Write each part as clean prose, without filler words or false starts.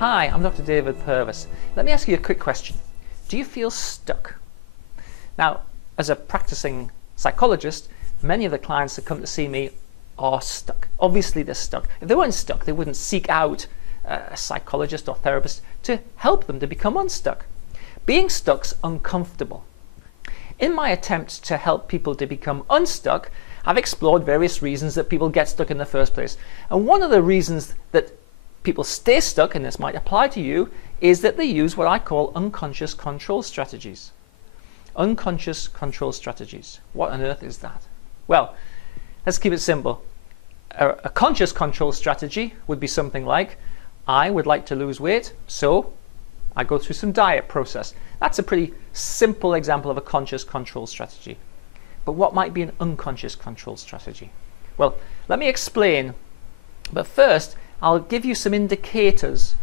Hi, I'm Dr. David Purves. Let me ask you a quick question. Do you feel stuck? Now, as a practicing psychologist, many of the clients that come to see me are stuck. Obviously, they're stuck. If they weren't stuck, they wouldn't seek out a psychologist or therapist to help them to become unstuck. Being stuck's uncomfortable. In my attempt to help people to become unstuck, I've explored various reasons that people get stuck in the first place. And one of the reasons that people stay stuck, and this might apply to you, is that they use what I call unconscious control strategies. Unconscious control strategies. What on earth is that? Well, let's keep it simple. A conscious control strategy would be something like, I would like to lose weight, so I go through some diet process. That's a pretty simple example of a conscious control strategy. But what might be an unconscious control strategy? Well, let me explain. But first, I'll give you some indicators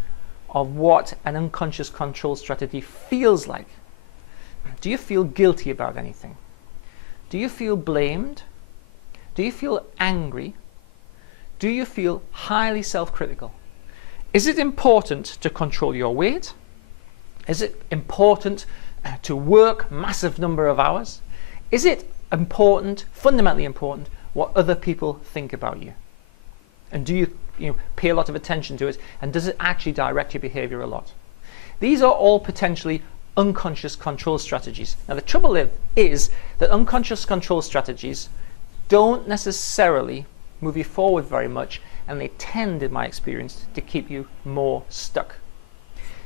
of what an unconscious control strategy feels like. Do you feel guilty about anything? Do you feel blamed? Do you feel angry? Do you feel highly self-critical? Is it important to control your weight? Is it important to work massive number of hours? Is it important, fundamentally important, what other people think about you? And do you pay a lot of attention to it, and does it actually direct your behavior a lot? These are all potentially unconscious control strategies. Now the trouble is that unconscious control strategies don't necessarily move you forward very much, and they tend, in my experience, to keep you more stuck.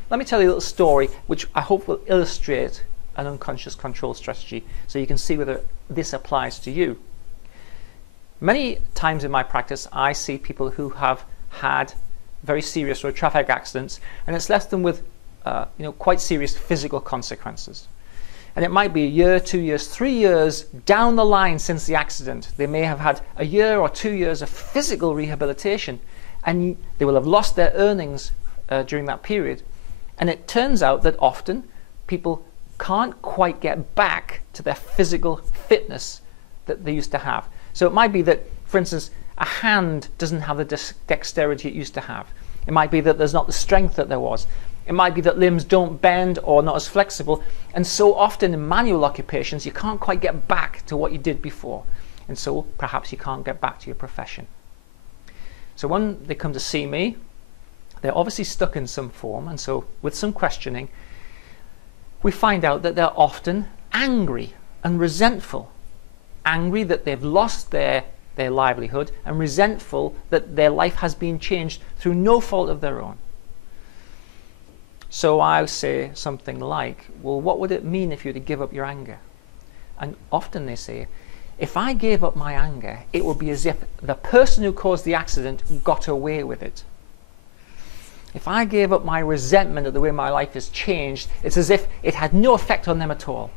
Let me tell you a little story which I hope will illustrate an unconscious control strategy so you can see whether this applies to you. Many times in my practice, I see people who have had very serious road traffic accidents, and it's left them with quite serious physical consequences. And it might be a year, 2 years, 3 years down the line since the accident. They may have had a year or 2 years of physical rehabilitation, and they will have lost their earnings during that period. And it turns out that often people can't quite get back to their physical fitness that they used to have. So it might be that, for instance, a hand doesn't have the dexterity it used to have. It might be that there's not the strength that there was. It might be that limbs don't bend or not as flexible. And so often in manual occupations, you can't quite get back to what you did before. And so perhaps you can't get back to your profession. So when they come to see me, they're obviously stuck in some form. And so with some questioning, we find out that they're often angry and resentful. Angry that they've lost their livelihood, and resentful that their life has been changed through no fault of their own. So I say something like, well, what would it mean if you were to give up your anger? And often they say, if I gave up my anger, it would be as if the person who caused the accident got away with it. If I gave up my resentment at the way my life has changed, it's as if it had no effect on them at all.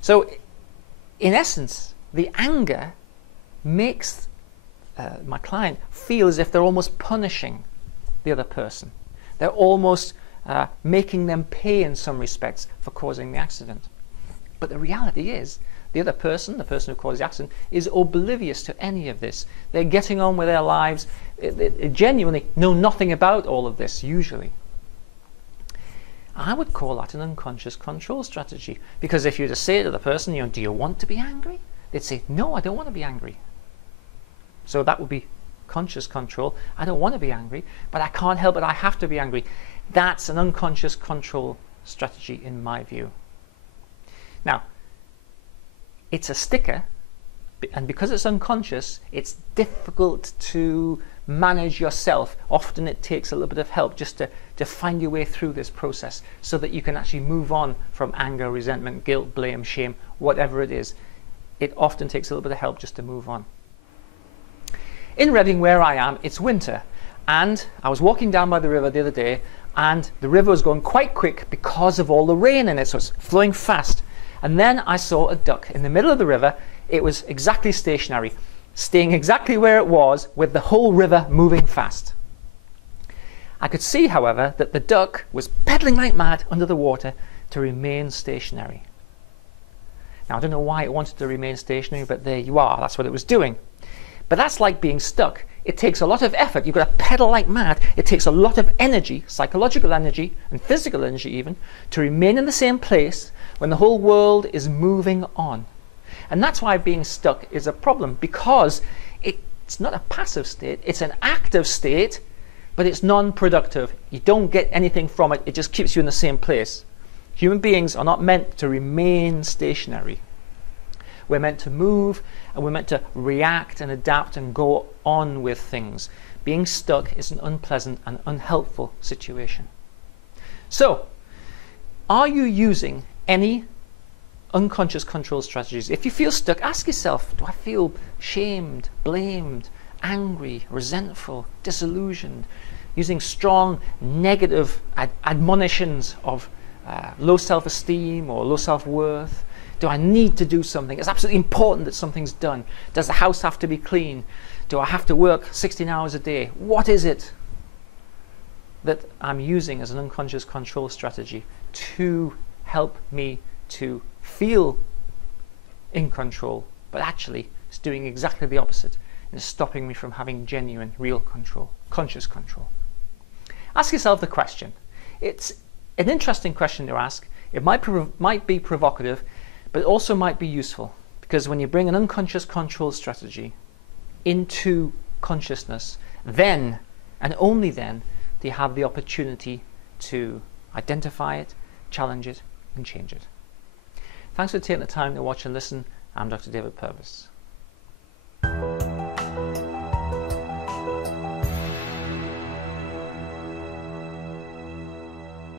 So, in essence, the anger makes my client feel as if they're almost punishing the other person. They're almost making them pay in some respects for causing the accident. But the reality is, the other person, the person who caused the accident, is oblivious to any of this. They're getting on with their lives. They genuinely know nothing about all of this, usually. I would call that an unconscious control strategy. Because if you were to say to the person, do you want to be angry? They'd say, no, I don't want to be angry. So that would be conscious control. I don't want to be angry, but I can't help it. I have to be angry. That's an unconscious control strategy in my view. Now, it's a sticker, and because it's unconscious, it's difficult to manage yourself. Often it takes a little bit of help just to find your way through this process so that you can actually move on from anger, resentment, guilt, blame, shame, whatever it is. It often takes a little bit of help just to move on. In Reading, where I am, it's winter, and I was walking down by the river the other day, and the river was going quite quick because of all the rain in it, so it's flowing fast. And then I saw a duck in the middle of the river. It was exactly stationary, staying exactly where it was, with the whole river moving fast. I could see, however, that the duck was pedaling like mad under the water to remain stationary. Now, I don't know why it wanted to remain stationary, but there you are, that's what it was doing. But that's like being stuck. it takes a lot of effort. You've got to pedal like mad. It takes a lot of energy, psychological energy and physical energy even, to remain in the same place when the whole world is moving on. And that's why being stuck is a problem, because it's not a passive state, it's an active state, but it's non-productive. You don't get anything from it, it just keeps you in the same place. Human beings are not meant to remain stationary. We're meant to move, and we're meant to react and adapt and go on with things. Being stuck is an unpleasant and unhelpful situation. So, are you using any unconscious control strategies? If you feel stuck, ask yourself, do I feel shamed, blamed, angry, resentful, disillusioned? Using strong negative admonitions of low self-esteem or low self-worth? Do I need to do something? It's absolutely important that something's done. Does the house have to be clean? Do I have to work 16 hours a day? What is it that I'm using as an unconscious control strategy to help me to feel in control, but actually it's doing exactly the opposite and stopping me from having genuine, real control, conscious control? Ask yourself the question. It's an interesting question to ask. It might be provocative, but it also might be useful, because when you bring an unconscious control strategy into consciousness, then and only then do you have the opportunity to identify it, challenge it, and change it. Thanks for taking the time to watch and listen. I'm Dr. David Purves.